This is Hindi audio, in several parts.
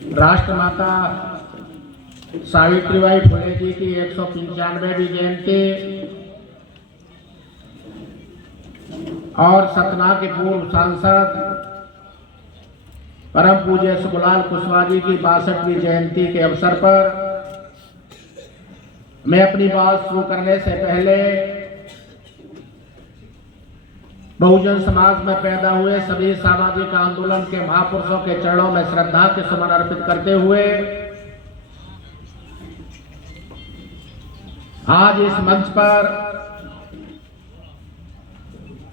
राष्ट्रमाता सावित्रीबाई फुले जी की 195वीं जयंती और सतना के पूर्व सांसद परम पूज्य सुखलाल कुशवाहा जी की 62वीं जयंती के अवसर पर मैं अपनी बात शुरू करने से पहले बहुजन समाज में पैदा हुए सभी सामाजिक आंदोलन के महापुरुषों के चरणों में श्रद्धा के सुमन अर्पित करते हुए आज इस मंच पर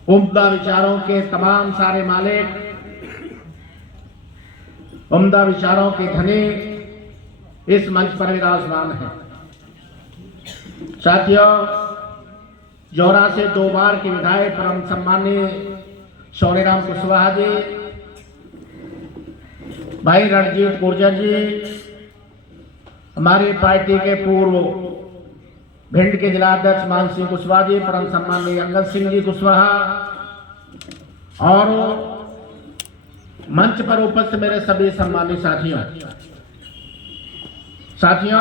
उम्दा विचारों के तमाम सारे मालिक, उम्दा विचारों के धनी इस मंच पर विराजमान हैं। साथियों, जौरा से 2 बार के विधायक परम सम्मानीय सोनीराम कुशवाहा जी, भाई रणजीत गुर्जर जी, हमारी पार्टी के पूर्व भिंड के जिलाध्यक्ष मान सिंह कुशवाहा जी, परम सम्मानीय अंगद सिंह जी कुशवाहा और मंच पर उपस्थित मेरे सभी सम्मानित साथियों,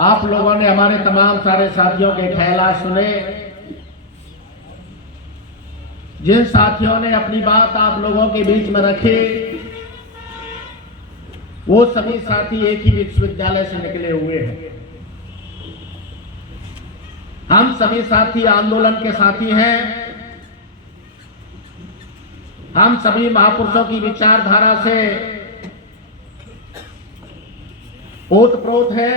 आप लोगों ने हमारे तमाम सारे साथियों के ख्यालात सुने। जिन साथियों ने अपनी बात आप लोगों के बीच में रखी, वो सभी साथी एक ही विश्वविद्यालय से निकले हुए हैं। हम सभी साथी आंदोलन के साथी हैं। हम सभी महापुरुषों की विचारधारा से ओतप्रोत है।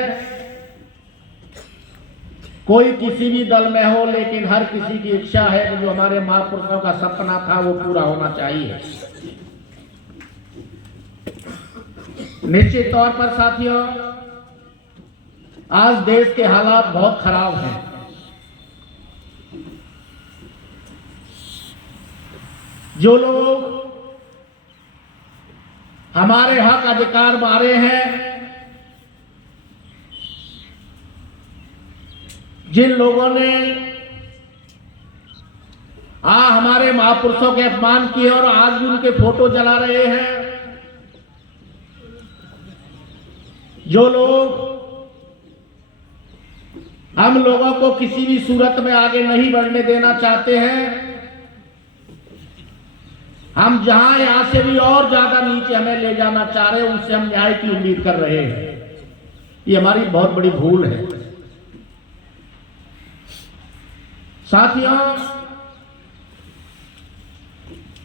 कोई किसी भी दल में हो, लेकिन हर किसी की इच्छा है कि जो हमारे महापुरुषों का सपना था वो पूरा होना चाहिए। निश्चित तौर पर साथियों, आज देश के हालात बहुत खराब हैं। जो लोग हमारे हक अधिकार मारे हैं, जिन लोगों ने हमारे महापुरुषों के अपमान किए और आज भी उनके फोटो जला रहे हैं, जो लोग हम लोगों को किसी भी सूरत में आगे नहीं बढ़ने देना चाहते हैं, हम जहां यहां से भी और ज्यादा नीचे हमें ले जाना चाह रहे हैं, उनसे हम न्याय की उम्मीद कर रहे हैं। ये हमारी बहुत बड़ी भूल है। साथियों,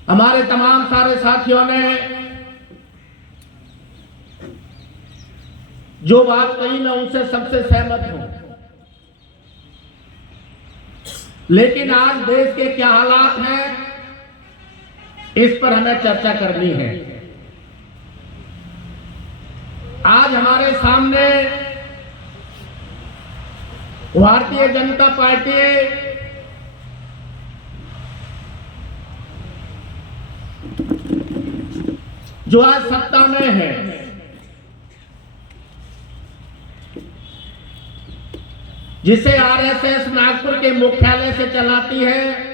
हमारे तमाम सारे साथियों ने जो बात कही, मैं उनसे सबसे सहमत हूं। लेकिन आज देश के क्या हालात हैं, इस पर हमें चर्चा करनी है। आज हमारे सामने भारतीय जनता पार्टी जो आज सत्ता में है, जिसे आरएसएस नागपुर के मुख्यालय से चलाती है,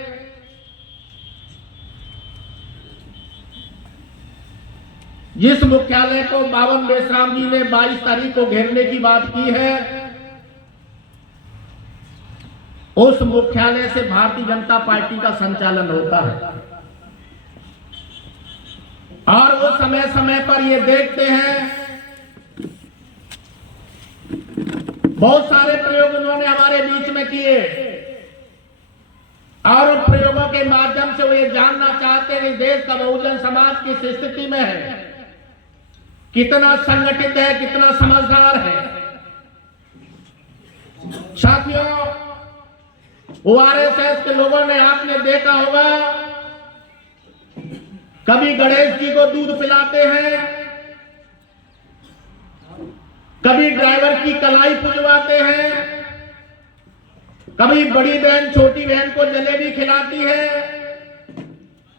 जिस मुख्यालय को बावन मेश्राम जी ने 22 तारीख को घेरने की बात की है, उस मुख्यालय से भारतीय जनता पार्टी का संचालन होता है। और वो समय समय पर ये देखते हैं, बहुत सारे प्रयोग उन्होंने हमारे बीच में किए और उन प्रयोगों के माध्यम से वो ये जानना चाहते हैं कि देश का बहुजन समाज किस स्थिति में है, कितना संगठित है, कितना समझदार है। साथियों, आरएसएस के लोगों ने, आपने देखा होगा, कभी गणेश जी को दूध पिलाते हैं, कभी ड्राइवर की कलाई पुजवाते हैं, कभी बड़ी बहन छोटी बहन को जलेबी खिलाती है,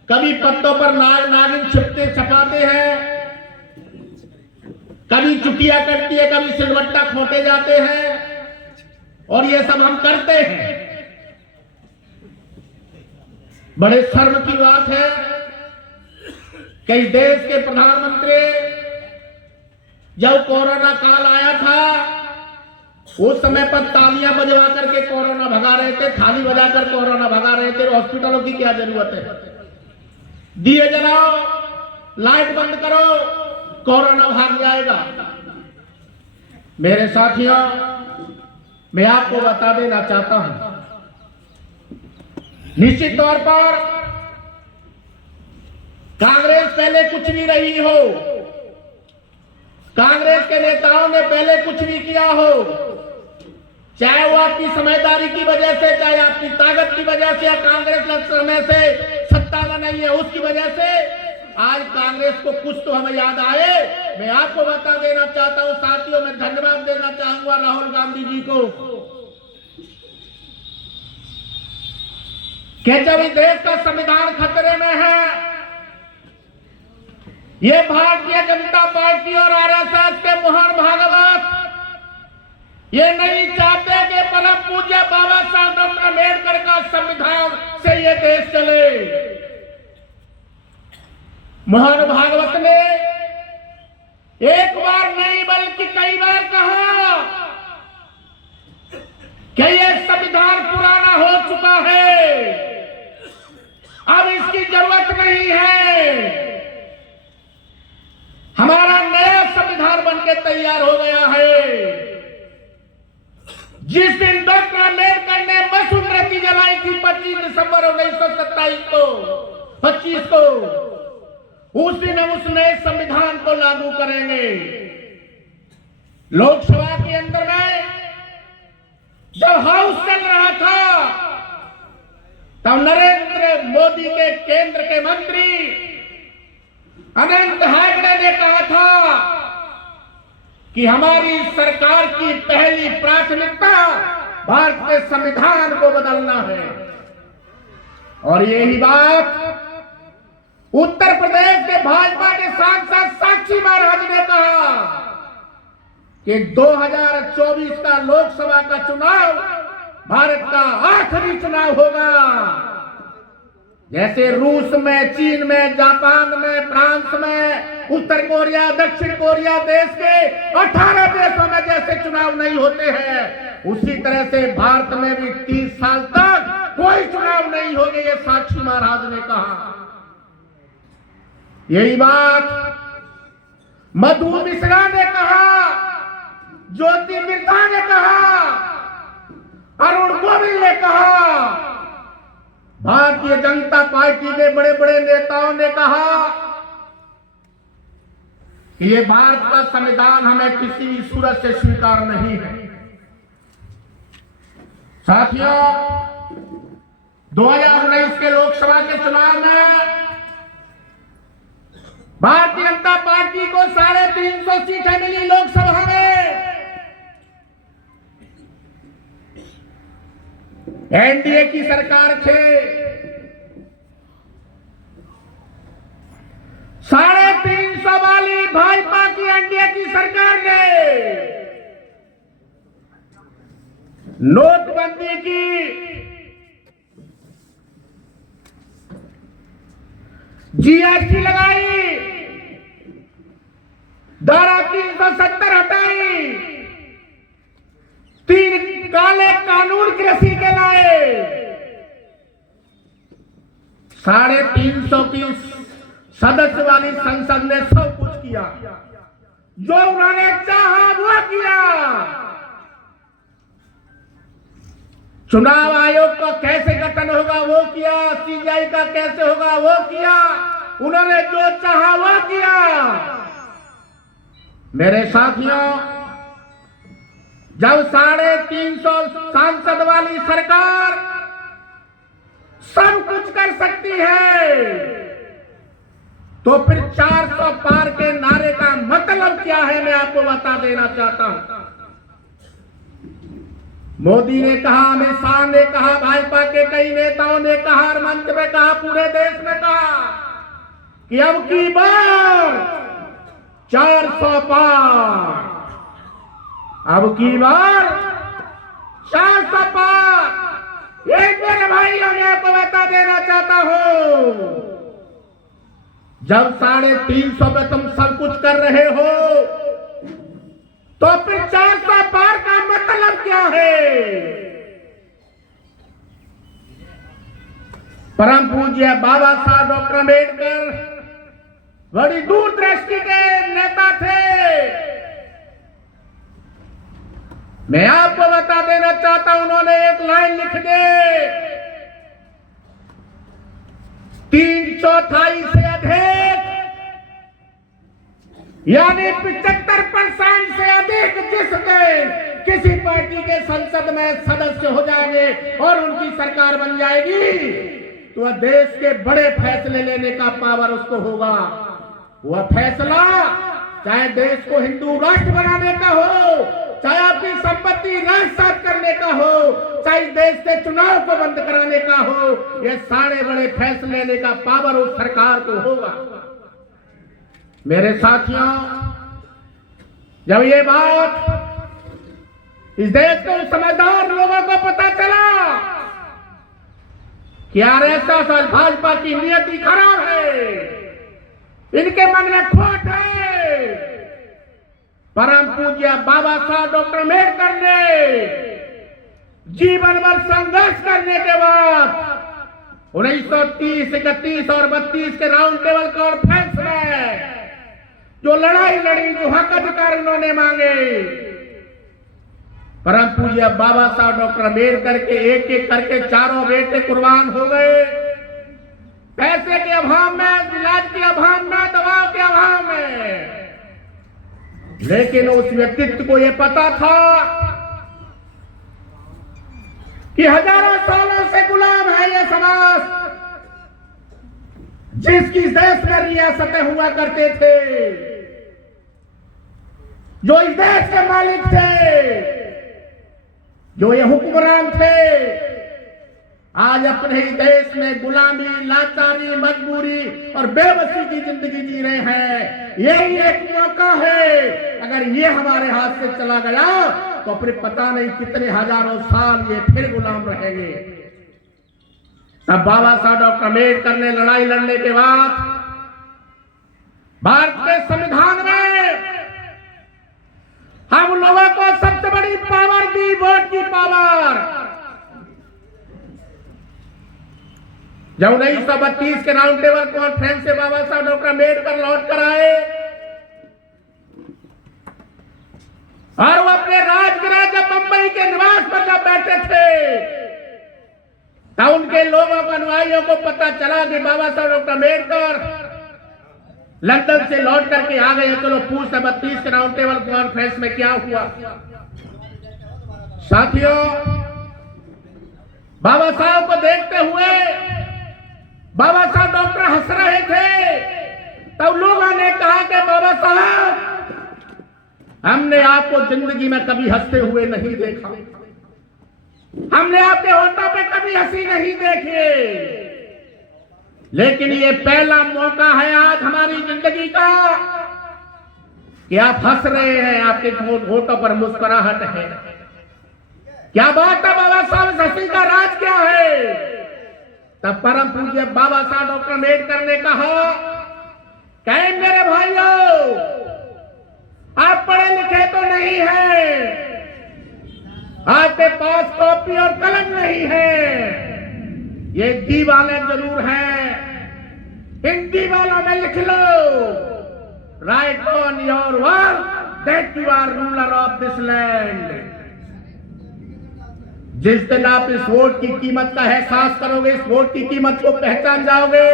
कभी पत्तों पर नागिन छपाते हैं, कभी चुटिया कटती है, कभी सिलवट्टा खोटे जाते हैं, और ये सब हम करते हैं। बड़े शर्म की बात है कि देश के प्रधानमंत्री जब कोरोना काल आया था उस समय पर तालियां बजवा करके कोरोना भगा रहे थे, थाली बजाकर कोरोना भगा रहे थे। हॉस्पिटलों की क्या जरूरत है? दिए जलाओ, लाइट बंद करो, कोरोना भाग जाएगा। मेरे साथियों, मैं आपको बता देना चाहता हूं, निश्चित तौर पर कांग्रेस पहले कुछ नहीं रही हो, कांग्रेस के नेताओं ने पहले कुछ भी किया हो, चाहे वो आपकी समझदारी की वजह से, चाहे आपकी ताकत की वजह से, या कांग्रेस समय से सत्ता में नहीं है उसकी वजह से, आज कांग्रेस को कुछ तो हमें याद आए। मैं आपको बता देना चाहता हूं साथियों, मैं धन्यवाद देना चाहूंगा राहुल गांधी जी को कि जब इस देश का संविधान खतरे में है, ये भारतीय जनता पार्टी और आरएसएस के मोहन भागवत ये नहीं चाहते कि परम पूज्य बाबा साहब डॉक्टर अम्बेडकर का संविधान से ये देश चले। मोहन भागवत ने एक बार नहीं बल्कि कई बार कहा कि ये संविधान पुराना हो चुका है, अब इसकी जरूरत नहीं है, हमारा नया संविधान बनके तैयार हो गया है। जिस दिन डॉक्टर अम्बेडकर ने मसूमृति जलाई थी 25 दिसंबर 1927 को, उस दिन हम उस नए संविधान को लागू करेंगे। लोकसभा के अंदर में जब हाउस चल रहा था तब नरेंद्र मोदी के केंद्र के मंत्री अनंत हेगड़े ने कहा था कि हमारी सरकार की पहली प्राथमिकता भारत के संविधान को बदलना है। और यही बात उत्तर प्रदेश के भाजपा के सांसद साक्षी महाराज ने कहा कि 2024 का लोकसभा का चुनाव भारत का आखिरी चुनाव होगा। जैसे रूस में, चीन में, जापान में, फ्रांस में, उत्तर कोरिया, दक्षिण कोरिया देश के 18 देशों में जैसे चुनाव नहीं होते हैं, उसी तरह से भारत में भी 30 साल तक कोई चुनाव नहीं होंगे, ये साक्षी महाराज ने कहा। यही बात मधु मिश्रा ने कहा, ज्योति मिर्धा ने कहा, अरुण गोविल ने कहा, भारतीय जनता पार्टी के बड़े बड़े नेताओं ने कहा कि ये भारत का संविधान हमें किसी भी सूरत से स्वीकार नहीं है। साथियों, 2019 के लोकसभा के चुनाव में भारतीय जनता पार्टी को 350 सीटें मिली लोकसभा में। एनडीए की सरकार थे, 350 वाली भाजपा की एनडीए की सरकार ने नोटबंदी की, जीएसटी लगाई, धारा 370 हटाई, 3 काले कानून कृषि के लाए, 350 की सदस्य वाली संसद ने सब कुछ किया, जो उन्होंने चाहा वो किया। चुनाव आयोग का कैसे गठन होगा वो किया, सीबीआई का कैसे होगा वो किया, उन्होंने जो चाहा वो किया। मेरे साथियों, जब 350 सांसद वाली सरकार सब कुछ कर सकती है तो फिर 400 पार के नारे का मतलब क्या है, मैं आपको बता देना चाहता हूं। मोदी ने कहा, अमित शाह ने कहा, भाजपा के कई नेताओं ने कहा, और मंच में कहा, पूरे देश में कहा कि अब की बार 400 पार, अब की बार 400 पार। एक मेरे भाइयों ने आपको बता देना चाहता हूं, जब 350 पे तुम सब कुछ कर रहे हो परम पूज्य बाबा साहब डॉक्टर अम्बेडकर बड़ी दूरदृष्टि के नेता थे। मैं आपको बता देना चाहता हूं, उन्होंने एक लाइन लिख दे, 3/4 से अधिक यानी 75% से अधिक जिस दिन किसी पार्टी के संसद में सदस्य हो जाएंगे और उनकी सरकार बन जाएगी, तो वह देश के बड़े फैसले लेने का पावर उसको होगा। वह फैसला चाहे देश को हिंदू राष्ट्र बनाने का हो, चाहे आपकी संपत्ति राजसात करने का हो, चाहे इस देश से चुनाव को बंद कराने का हो, ये सारे बड़े फैसले लेने का पावर उस सरकार को होगा। मेरे साथियों, जब ये बात इस देश के समझदार लोगों को पता चला कि आरएसएस और भाजपा की नियति खराब है, इनके मन में खोट है, परम पूज्य बाबा साहब डॉक्टर अम्बेडकर ने जीवन भर संघर्ष करने के बाद 1930, 31 और 32 के राउंड टेबल कॉन्फ्रेंस में जो लड़ाई लड़ी, जो हक अधिकार उन्होंने मांगे, परम पूज्य बाबा साहब डॉक्टर अम्बेडकर के एक एक करके चारों बेटे कुर्बान हो गए। पैसे के अभाव में, इलाज के अभाव में, दवाओं के अभाव में। लेकिन उस व्यक्तित्व को यह पता था कि हजारों सालों से गुलाम है यह समाज, जिसकी देश में रियासतें हुआ करते थे, जो इस देश के मालिक थे, जो ये हुक्मरान थे, आज अपने ही देश में गुलामी, लाचारी, मजबूरी और बेबसी की जिंदगी जी रहे हैं। यही एक मौका है, अगर ये हमारे हाथ से चला गया तो फिर पता नहीं कितने हजारों साल ये फिर गुलाम रहेंगे। तब बाबा साहब डॉक्टर अम्बेडकर ने लड़ाई लड़ने के बाद भारत के संविधान में हम लोगों को सबसे बड़ी पावर दी, वोट की पावर। जब 1932 के राउंड टेबल कॉन्फ्रेंस से बाबा साहब डॉक्टर अम्बेडकर लौट कर आए और वो अपने राजगृह जब मुंबई के निवास पर जब बैठे थे, तब उनके लोगों को, अनुयायियों को पता चला कि बाबा साहब डॉक्टर अम्बेडकर लंदन से लौट करके आ गए। चलो पूछते 32 के राउंड टेबल कॉन्फ्रेंस में क्या हुआ। साथियों, बाबा साहब को देखते हुए बाबा साहब डॉक्टर हंस रहे थे। तब लोगों ने कहा कि बाबा साहब, हमने आपको जिंदगी में कभी हंसते हुए नहीं देखा, हमने आपके होठों पे कभी हंसी नहीं देखी, लेकिन ये पहला मौका है आज हमारी जिंदगी का कि आप हंस रहे हैं, आपके होठों पर मुस्कुराहट है। क्या बात है बाबा साहब, हंसी का राज क्या है? तब परम पूज्य बाबा साहब डॉक्टर अम्बेडकर ने कहा, कहें मेरे भाइयों, आप पढ़े लिखे तो नहीं हैं, आपके पास कॉपी और कलम नहीं है, ये दीवाने जरूर हैं, इन दीवालों में लिख लो, write on your wall that you are ruler of this land. जिस दिन आप इस वोट की कीमत का एहसास करोगे, इस वोट की कीमत को पहचान जाओगे,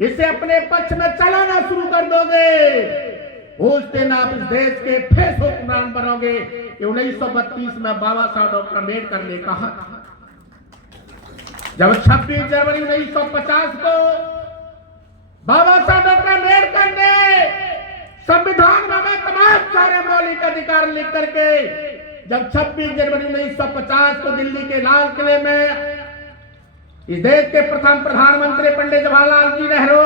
इसे अपने पक्ष में चलाना शुरू कर दोगे, उस दिन आप इस देश के फिर हुक्मरान बनोगे। 1932 में बाबा साहब डॉक्टर अम्बेडकर ने कहा, जब 26 जनवरी 1950 को बाबा साहब डॉक्टर अम्बेडकर ने संविधान में तमाम सारे मौलिक अधिकार लिख करके जब 26 जनवरी 1950 को दिल्ली के लाल किले में इस देश के प्रथम प्रधानमंत्री पंडित जवाहरलाल जी नेहरू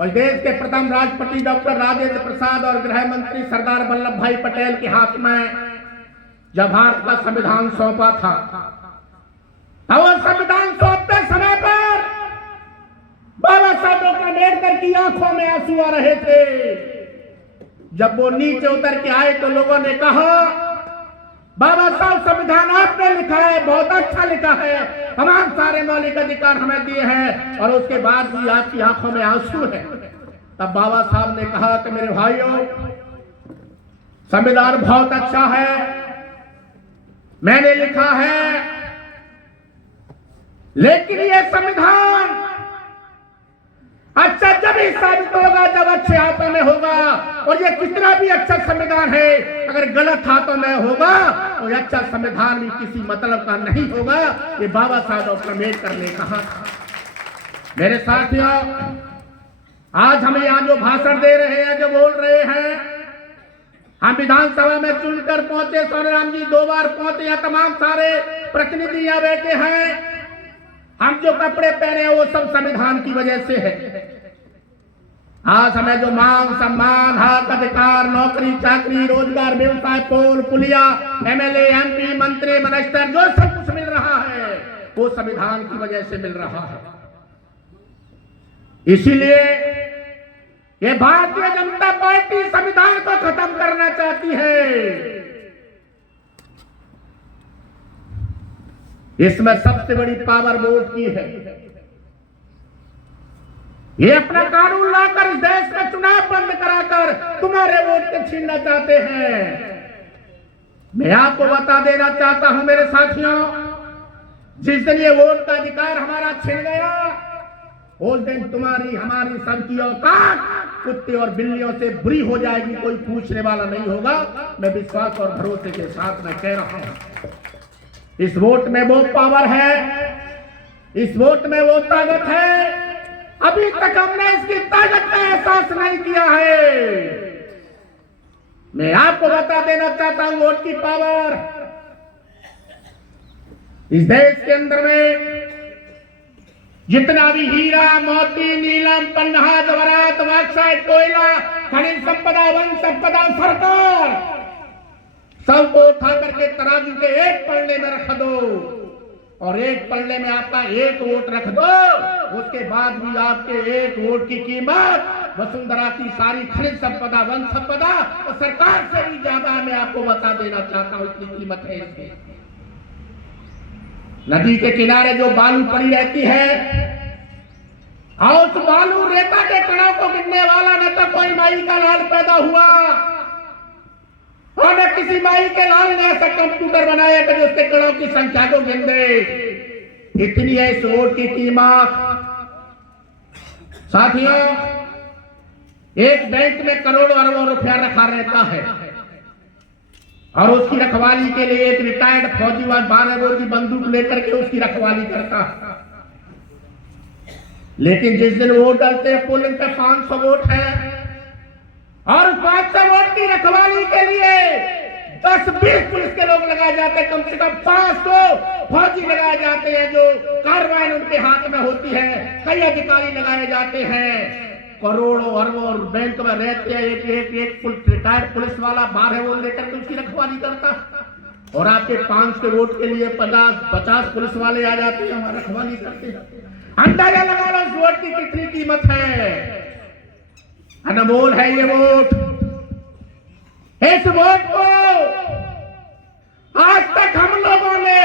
और देश के प्रथम राष्ट्रपति डॉक्टर राजेंद्र प्रसाद और गृह मंत्री सरदार वल्लभ भाई पटेल के हाथ में जब भारत का संविधान सौंपा था, और संविधान सौंपते समय पर बाबा साहब डॉक्टर अम्बेडकर की आंखों में आंसू आ रहे थे। जब वो नीचे उतर के आए तो लोगों ने कहा, बाबा साहब संविधान आपने लिखा है, बहुत अच्छा लिखा है, तमाम सारे मौलिक अधिकार हमें दिए हैं, और उसके बाद भी आपकी आंखों में आंसू है। तब बाबा साहब ने कहा कि मेरे भाइयों, संविधान बहुत अच्छा है, मैंने लिखा है, लेकिन ये संविधान अच्छा जब ही साबित होगा जब अच्छे हाथों में होगा। और ये कितना भी अच्छा संविधान है, अगर गलत हाथों में होगा तो ये अच्छा संविधान भी किसी मतलब का नहीं होगा। ये बाबा साहब डॉक्टर अम्बेडकर ने कहा था। मेरे साथियों, आज हम यहाँ जो भाषण दे रहे हैं, जो बोल रहे हैं, हम विधानसभा में चुनकर पहुंचे, सोनाराम जी 2 बार पहुंचे, यहाँ तमाम सारे प्रतिनिधि यहाँ बैठे हैं। हम जो कपड़े पहने हैं वो सब संविधान की वजह से है। आज हमें जो मान सम्मान, हक, अधिकार, नौकरी चाकरी, रोजगार, व्यवसाय, पोल पुलिया, एमएलए, एमपी, मंत्री, मिनिस्टर, जो सब कुछ मिल रहा है वो संविधान की वजह से मिल रहा है। इसीलिए ये भारतीय जनता पार्टी संविधान को खत्म करना चाहती है। इसमें सबसे बड़ी पावर वोट की है। ये अपना कानून लाकर इस देश का चुनाव बंद कराकर तुम्हारे वोट को छीनना चाहते हैं। मैं आपको बता देना चाहता हूं मेरे साथियों, जिस दिन ये वोट का अधिकार हमारा छिन गया, उस दिन तुम्हारी हमारी सबकी औकात कुत्ते और बिल्लियों से बुरी हो जाएगी, कोई पूछने वाला नहीं होगा। मैं विश्वास और भरोसे के साथ मैं कह रहा हूं, इस वोट में वो पावर है, इस वोट में वो ताकत है। अभी तक हमने इसकी ताकत का एहसास नहीं किया है। मैं आपको बता देना चाहता हूं वोट की पावर। इस देश के अंदर में जितना भी हीरा, मोती, नीलम, पन्ना, जवाहरात, बॉक्साइट, कोयला, खनिज संपदा, वन संपदा, सरकार सबको उठा करके तराजू के एक पल्ले में रख दो, और एक पल्ले में आपका एक वोट रख दो, उसके बाद भी आपके एक वोट की कीमत वसुंधरा की सारी खनिज संपदा, वन संपदा और सरकार से भी ज्यादा। मैं आपको बता देना चाहता हूं इतनी कीमत है इसकी। नदी के किनारे जो बालू पड़ी रहती है, और उस बालू रेता के कणों को गिनने वाला न तो कोई माई का लाल पैदा हुआ, और न किसी माई के लाल ने ऐसा कंप्यूटर बनाया कि उसके कणों की संख्या को गिन दे। इतनी है इस वोट की कीमत। साथियों, एक बैंक में करोड़ों अरबों रुपया रखा रहता है, और उसकी रखवाली के लिए एक रिटायर्ड फौजी 12 बोर की बंदूक लेकर के उसकी रखवाली करता है। लेकिन जिस दिन वोट डालते हैं, पोलिंग पे 500 वोट है, और 500 वोट की रखवाली के लिए 10-20 पुलिस के लोग लगाए जाते हैं, कम से कम 500 फौजी लगाए जाते हैं जो कार्रवाई उनके हाथ में होती है, कई अधिकारी लगाए जाते हैं। करोड़ों अरबों बैंक में रहते हैं, एक रिटायर्ड पुलिस वाला 12 वोट लेकर के उसकी रखवाली करता, और आपके 500 वोट के लिए 50 पुलिस वाले आ जाते हैं, हमारी रखवाली करते हैं। अंदाजा लगा लो इस वोट की कितनी कीमत है। अनमोल है ये वोट। इस वोट को आज तक हम लोगों ने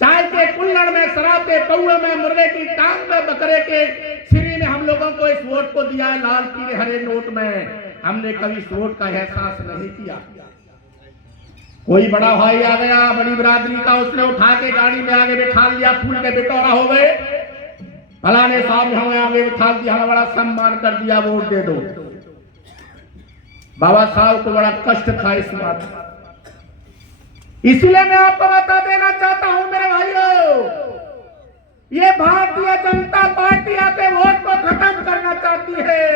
चाय के कुल्हड़ में, शराब के कौए में, मुर्गे की टांग में, बकरे के सिरी में हम लोगों को इस वोट को दिया है, लाल पीले हरे नोट में। हमने कभी इस वोट का एहसास नहीं किया। कोई बड़ा भाई आ गया बड़ी बिरादरी का, उसने उठा के गाड़ी में आगे बिठा लिया, फूल के बिटोरा हो गए, फलाने साहब हमें आगे बिठा दिया, हमें बड़ा सम्मान कर दिया, वोट दे दो। बाबा साहब को बड़ा कष्ट था इस बात। इसलिए मैं आपको बता देना चाहता हूं मेरे भाइयों, ये भारतीय जनता पार्टी आपके वोट को खत्म करना चाहती है।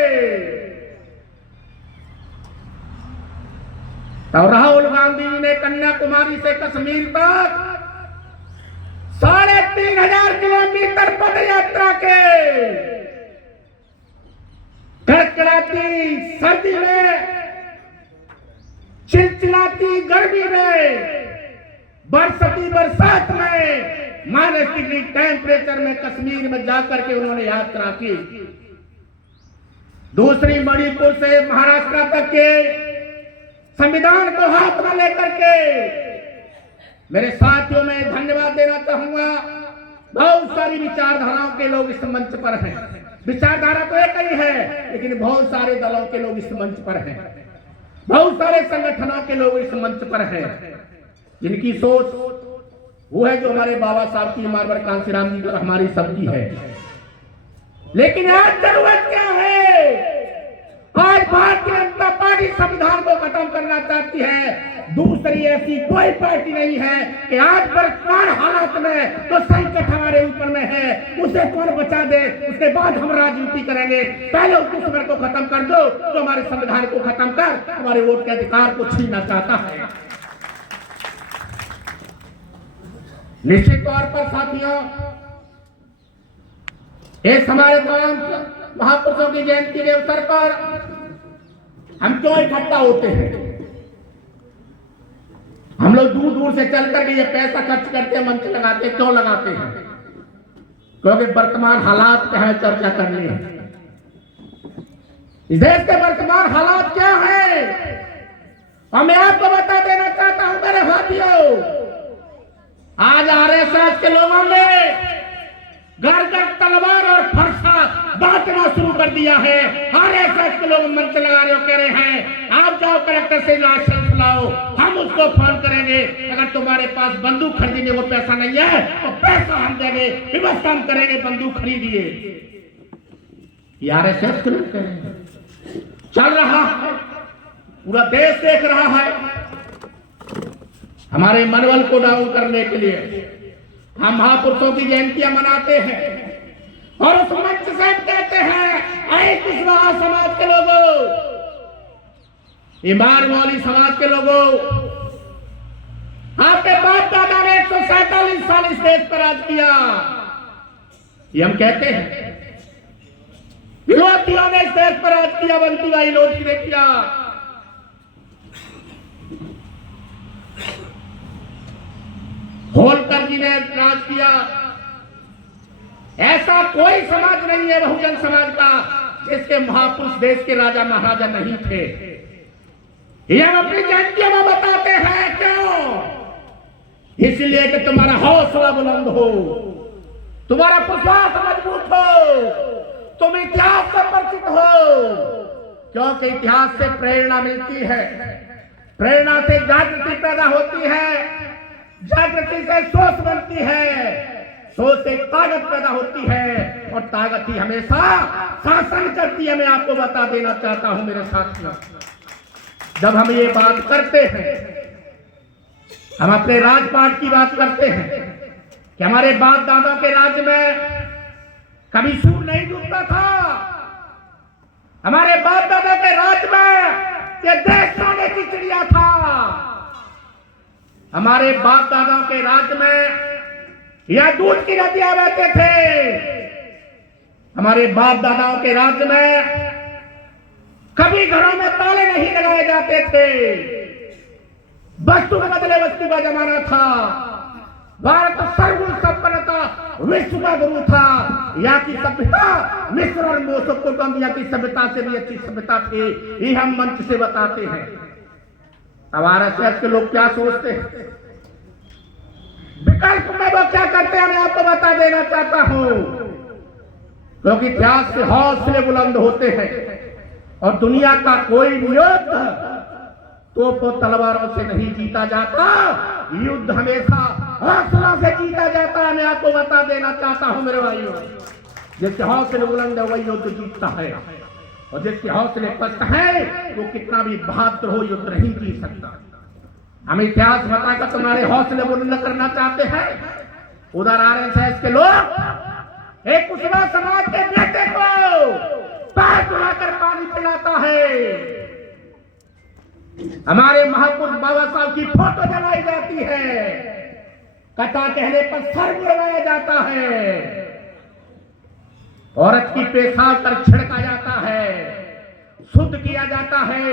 और राहुल गांधी ने कन्याकुमारी से कश्मीर तक 3,500 किलोमीटर पद यात्रा के कड़कड़ाती सर्दी में, चिलचिलाती गर्मी में, बरसती बरसात में, -डिग्री टेम्परेचर में कश्मीर में जाकर के उन्होंने यात्रा की। दूसरी मणिपुर से महाराष्ट्र तक के संविधान को हाथ में लेकर के मेरे साथियों में धन्यवाद देना चाहूंगा। बहुत सारी विचारधाराओं के लोग इस मंच पर हैं। विचारधारा तो एक ही है, लेकिन बहुत सारे दलों के लोग इस मंच पर हैं, बहुत सारे संगठनों के लोग इस मंच पर हैं, जिनकी सोच वो है जो हमारे बाबा साहब की, मारवर कांशीराम जी और हमारी सबकी है। लेकिन आज जरूरत क्या है? आज भारतीय जनता पार्टी संविधान को खत्म करना चाहती है। दूसरी ऐसी कोई पार्टी नहीं है कि आज वर्तमान हालात में तो संकट हमारे ऊपर में है, उसे कौन बचा दे, उसके बाद हम राजनीति करेंगे। पहले उस दुश्मन को खत्म कर दो जो हमारे संविधान को खत्म कर हमारे वोट के अधिकार को छीनना चाहता है। निश्चित तौर पर साथियों, इस हमारे तमाम महापुरुषों की जयंती के अवसर पर हम क्यों इकट्ठा होते हैं? हम लोग दूर दूर से चल करके ये पैसा खर्च करते हैं, मंच लगाते, क्यों लगाते हैं? क्योंकि वर्तमान हालात पे हमें चर्चा करनी है। इस देश के वर्तमान हालात क्या है और मैं आपको बता देना चाहता हूं मेरे साथियों। आज आरएसएस के लोगों ने घर घर तलवार और फरसा बांटना शुरू कर दिया है। आरएसएस के लोग मंच लगा रहे हो, कह रहे हैं आप जाओ कलेक्टर से लाइसेंस लाओ, हम उसको फोन करेंगे, अगर तुम्हारे पास बंदूक खरीदने को पैसा नहीं है तो पैसा हम देंगे, व्यवस्था हम करेंगे, बंदूक खरीदिए। ये आरएसएस के लोग कह रहे हैं। चल रहा है, पूरा देश देख रहा है। हमारे मनोबल को डाउन करने के लिए हम महापुरुषों की जयंतियां मनाते हैं और उस मंच से कहते हैं ऐ कुशवाहा समाज के लोगों, ईमान मौली समाज के लोगों, आपके बाप दादा ने 147 साल इस देश पर राज किया। ये हम कहते हैं। विरोधियों ने इस देश पर राज किया, बंटी भाई लोधी ने किया। होलकर जी ने राज किया। ऐसा कोई समाज नहीं है बहुजन समाज का जिसके महापुरुष देश के राजा महाराजा नहीं थे। ये हम अपनी जयंतियों में बताते हैं। क्यों? इसलिए कि तुम्हारा हौसला बुलंद हो, तुम्हारा विश्वास मजबूत हो, तुम इतिहास से परिचित हो। क्योंकि इतिहास से प्रेरणा मिलती है, प्रेरणा से जागृति पैदा होती है, जागृति से सोच बनती है, सोच से ताकत पैदा होती है और ताकत ही हमेशा शासन करती है। मैं आपको बता देना चाहता हूं मेरे साथियों, जब हम ये बात करते हैं, हम अपने राजपाट की बात करते हैं कि हमारे बाप दादा के राज्य में कभी सूर नहीं डूबता था। हमारे बाप दादा के राज्य में ये देश सोने की चिड़िया था। हमारे बाप दादाओं के राज्य में यह दूध की नदियां बहते थे। हमारे बाप दादाओं के राज्य में कभी घरों में ताले नहीं लगाए जाते थे। वस्तु के बदले वस्तु का जमाना था। भारत सर्वगुण संपन्न था, विश्व का गुरु था। यहाँ की सभ्यता मिस्र और मेसोपोटामिया की सभ्यता से भी अच्छी सभ्यता थी। ये हम मंच से बताते हैं। अब आरएसएस के लोग क्या सोचते हैं, विकल्प में वो क्या करते हैं, मैं आपको बता देना चाहता हूं। क्योंकि इतिहास से हौसले बुलंद होते हैं और दुनिया का कोई युद्ध तोपों तलवारों से नहीं जीता जाता। युद्ध हमेशा हौसला से जीता जाता है। मैं आपको बता देना चाहता हूं मेरे भाइयों, जिसके हौसले बुलंद है वही युद्ध जीतता है और जिसके हौसले पस्त है वो कितना भी बहादुर हो युद्ध नहीं जीत सकता। हम इतिहास बताकर तुम्हारे हौसले बुलंद करना चाहते हैं। उधर आरएसएस के लोग एक कुशवाहा समाज के बेटे को पैर धुलाकर पानी पिलाता है। हमारे महापुरुष बाबा साहब की फोटो जलाई जाती है, कथा कहने पर सर मुड़वाया जाता है, औरत की पेशाब कर छिड़का जाता है, शुद्ध किया जाता है।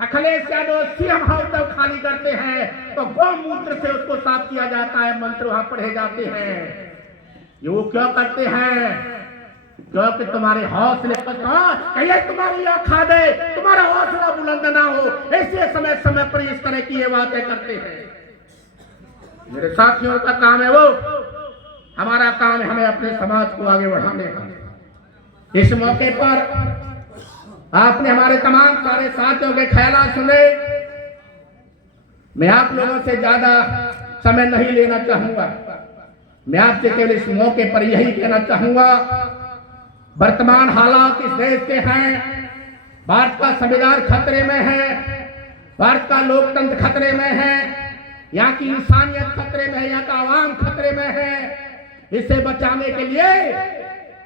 अखिलेश यादव सीएम हाउस जब खाली करते हैं तो गौमूत्र से उसको साफ किया जाता है, मंत्र वहां पढ़े जाते हैं। ये वो क्यों करते हैं? क्योंकि तुम्हारे हौसले पर ये तुम्हारी आंखा दे, तुम्हारा हौसला बुलंद ना हो, इस कैसे समय समय पर इस तरह की ये बातें करते हैं। मेरे साथियों का काम है वो, हमारा काम है हमें अपने समाज को आगे बढ़ाने का। इस मौके पर आपने हमारे तमाम सारे साथियों के ख्याल सुने। मैं आप लोगों से ज्यादा समय नहीं लेना चाहूंगा। मैं आपसे केवल इस मौके पर यही कहना चाहूंगा, वर्तमान हालात इस देश के हैं, भारत का संविधान खतरे में है, भारत का लोकतंत्र खतरे में है, यहाँ की इंसानियत खतरे में है, यहाँ का आवाम खतरे में है। इसे बचाने के लिए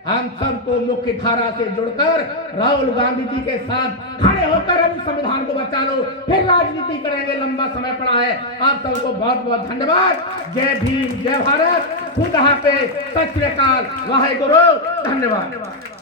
हम सबको मुख्य धारा से जुड़कर राहुल गांधी जी के साथ खड़े होकर हम संविधान को बचा लो, फिर राजनीति करेंगे। लंबा समय पड़ा है। आप सबको बहुत बहुत धन्यवाद। जय भीम, जय भारत, खुदा हाफिज़, सत श्री अकाल, वाहे गुरु, धन्यवाद।